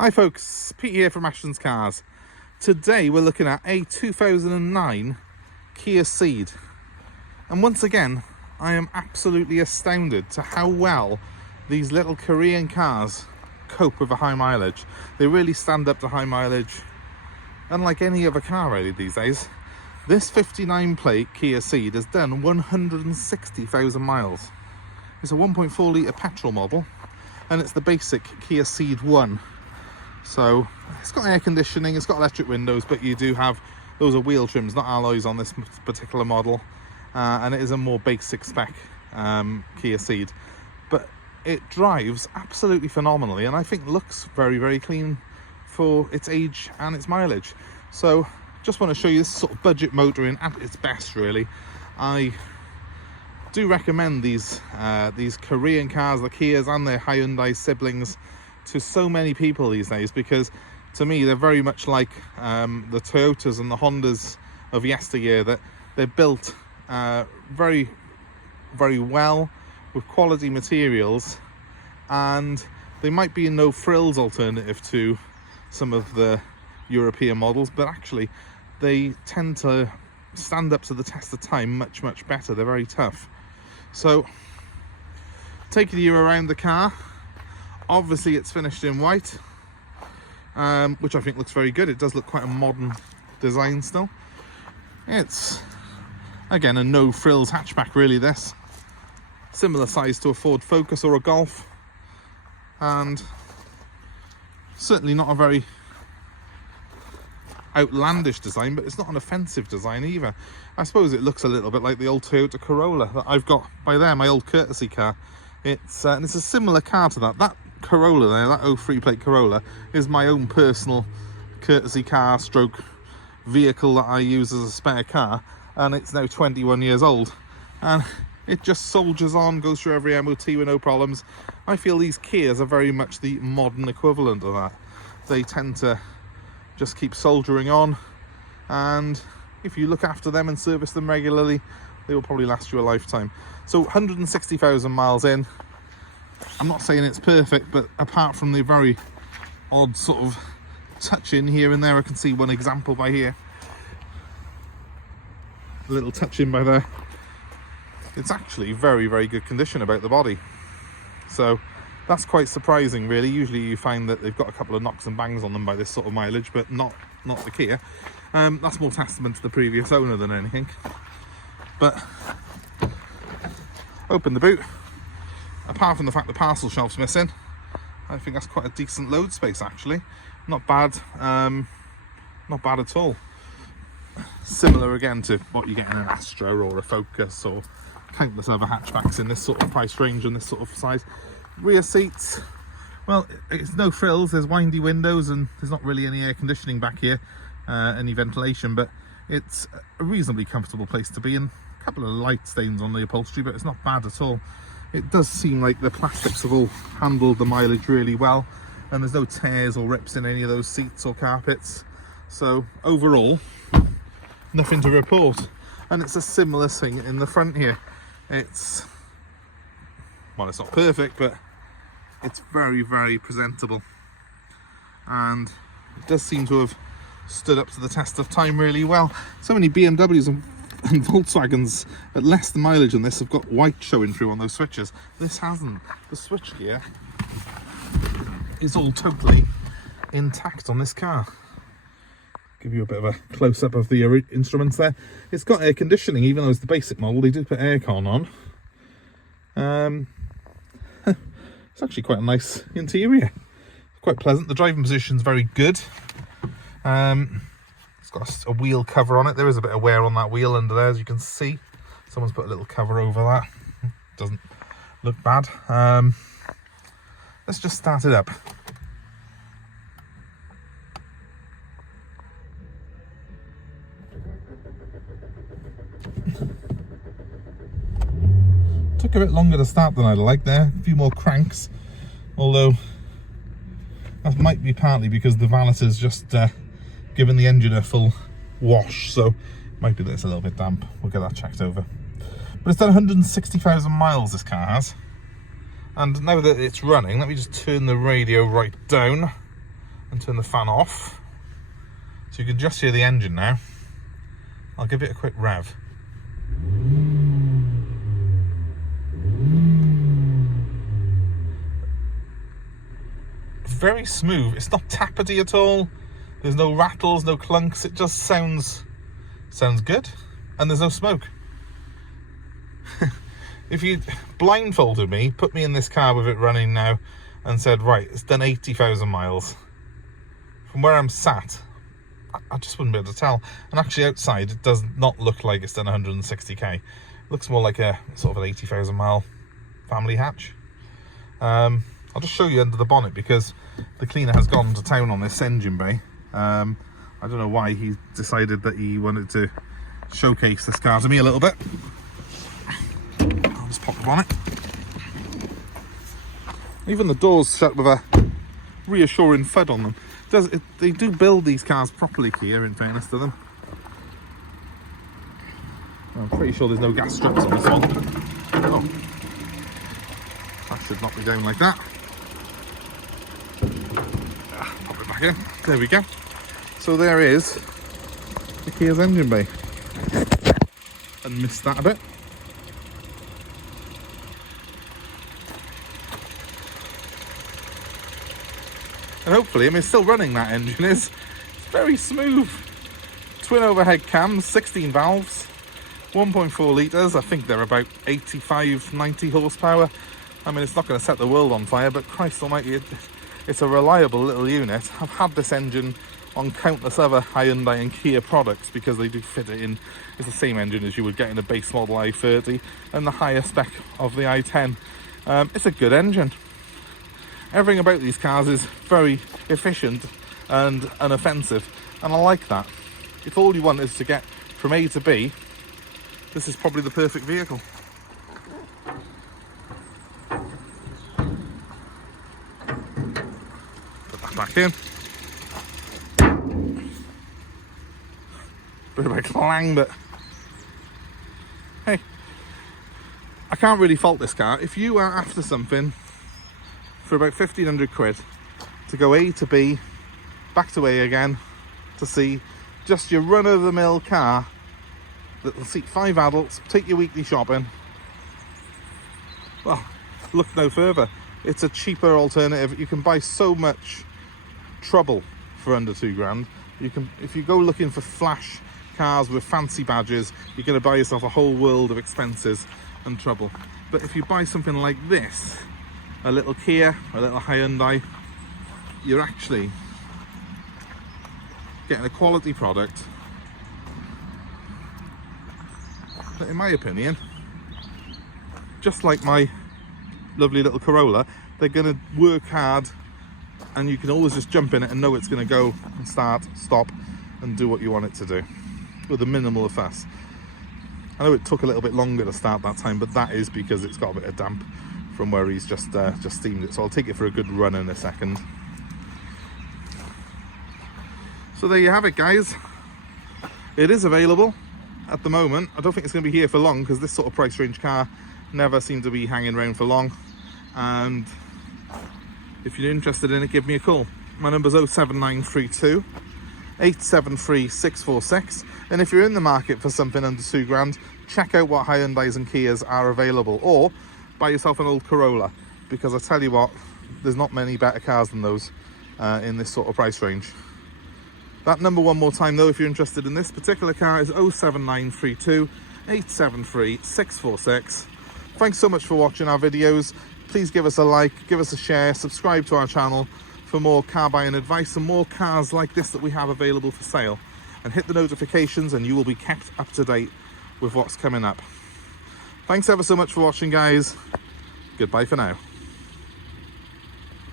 Hi folks, Pete here from Ashton's Cars. Today we're looking at a 2009 Kia Cee'd. And once again, I am absolutely astounded to how well these little Korean cars cope with a high mileage. They really stand up to high mileage, unlike any other car really these days. This 59 plate Kia Cee'd has done 160,000 miles. It's a 1.4 litre petrol model, and it's the basic Kia Cee'd 1. So it's got air conditioning, it's got electric windows, but you do have, those are wheel trims, not alloys on this particular model, and it is a more basic spec Kia Cee'd, but it drives absolutely phenomenally, and I think looks very, very clean for its age and its mileage. So just want to show you this sort of budget motoring at its best really. I do recommend these Korean cars, the Kias and their Hyundai siblings, to so many people these days, because to me they're very much like the Toyotas and the Hondas of yesteryear, that they're built very, very well with quality materials, and they might be a no frills alternative to some of the European models, but actually they tend to stand up to the test of time much better. They're very tough. So taking you around the car, obviously it's finished in white, which I think looks very good. It does look quite a modern design still. It's again a no frills hatchback really, this. Similar size to a Ford Focus or a Golf, and certainly not a very outlandish design, but it's not an offensive design either. I suppose it looks a little bit like the old Toyota Corolla that I've got by there, my old courtesy car. It's and it's a similar car to that. That Corolla there, that 03 plate Corolla, is my own personal courtesy car stroke vehicle that I use as a spare car, and it's now 21 years old, and it just soldiers on, goes through every MOT with no problems. I feel these Kias are very much the modern equivalent of that. They tend to just keep soldiering on, and if you look after them and service them regularly, they will probably last you a lifetime. So 160,000 miles in. I'm not saying it's perfect, but apart from the very odd sort of touch in here and there, I can see one example by here, a little touch in by there, it's actually very, very good condition about the body. So that's quite surprising really. Usually you find that they've got a couple of knocks and bangs on them by this sort of mileage, but not the Kia. That's more testament to the previous owner than anything. But open the boot. Apart from the fact the parcel shelf's missing, I think that's quite a decent load space actually. Not bad, not bad at all. Similar again to what you get in an Astra or a Focus or countless other hatchbacks in this sort of price range and this sort of size. Rear seats, well, it's no frills, there's windy windows and there's not really any air conditioning back here, any ventilation, but it's a reasonably comfortable place to be in. A couple of light stains on the upholstery, but it's not bad at all. It does seem like the plastics have all handled the mileage really well, and there's no tears or rips in any of those seats or carpets. So overall, nothing to report. And it's a similar thing in the front here. It's, well, it's not perfect, but it's very, very presentable, and it does seem to have stood up to the test of time really well. So many BMWs and Volkswagens at less than mileage on this have got white showing through on those switches. This hasn't. The switch gear is all totally intact on this car. Give you a bit of a close-up of the instruments there. It's got air conditioning, even though it's the basic model. They do put aircon on. It's actually quite a nice interior. Quite pleasant. The driving position's very good. It's got a wheel cover on it. There is a bit of wear on that wheel under there, as you can see. Someone's put a little cover over that. Doesn't look bad. Let's just start it up. Took a bit longer to start than I'd like there. A few more cranks, although that might be partly because the valeter's just given the engine a full wash, so it might be that it's a little bit damp. We'll get that checked over. But it's done 160,000 miles, this car has. And now that it's running, let me just turn the radio right down. and turn the fan off. So you can just hear the engine now. I'll give it a quick rev. Very smooth. It's not tappety at all. There's no rattles, no clunks. It just sounds good, and there's no smoke. If you blindfolded me, put me in this car with it running now, and said, right, it's done 80,000 miles. From where I'm sat, I just wouldn't be able to tell. And actually outside, it does not look like it's done 160k. It looks more like a sort of an 80,000 mile family hatch. I'll just show you under the bonnet because the cleaner has gone to town on this engine bay. I don't know why he decided that he wanted to showcase this car to me a little bit. I'll just pop the bonnet. Even the doors shut with a reassuring thud on them. They do build these cars properly, Kia, in fairness to them. I'm pretty sure there's no gas strips on this one. Oh, that should not be down like that. Pop it back in. There we go. So there is the Kia's engine bay. And missed that a bit. And hopefully, I mean, it's still running, that engine is. It's very smooth. Twin overhead cams, 16 valves, 1.4 litres. I think they're about 85, 90 horsepower. I mean, it's not going to set the world on fire, but Christ almighty, it's a reliable little unit. I've had this engine on countless other Hyundai and Kia products because they do fit it in. It's the same engine as you would get in a base model i30 and the higher spec of the i10. It's a good engine. Everything about these cars is very efficient and unoffensive, and I like that. If all you want is to get from A to B, this is probably the perfect vehicle. Put that back in. Bit of a clang, but hey, I can't really fault this car. If you are after something for about 1,500 quid to go A to B, back to A again, to C, just your run-of-the-mill car that will seat 5 adults, take your weekly shopping, well, look no further. It's a cheaper alternative. You can buy so much trouble for under £2,000. You can, if you go looking for flash cars with fancy badges, you're going to buy yourself a whole world of expenses and trouble. But if you buy something like this, a little Kia, a little Hyundai, you're actually getting a quality product that, in my opinion, just like my lovely little Corolla, they're going to work hard and you can always just jump in it and know it's going to go and start, stop and do what you want it to do with a minimal of fuss. I know it took a little bit longer to start that time, but that is because it's got a bit of damp from where he's just steamed it. So I'll take it for a good run in a second. So there you have it, guys. It is available at the moment. I don't think it's going to be here for long because this sort of price range car never seemed to be hanging around for long. And if you're interested in it, give me a call. My number's 07932 873 646. And if you're in the market for something under £2,000, check out what Hyundais and Kias are available, or buy yourself an old Corolla, because I tell you what, there's not many better cars than those in this sort of price range. That number one more time though, if you're interested in this particular car, is 07932 873 646. Thanks so much for watching our videos. Please give us a like, give us a share, subscribe to our channel for more car buying advice and more cars like this that we have available for sale. And hit the notifications and you will be kept up to date with what's coming up. Thanks ever so much for watching, guys. Goodbye for now.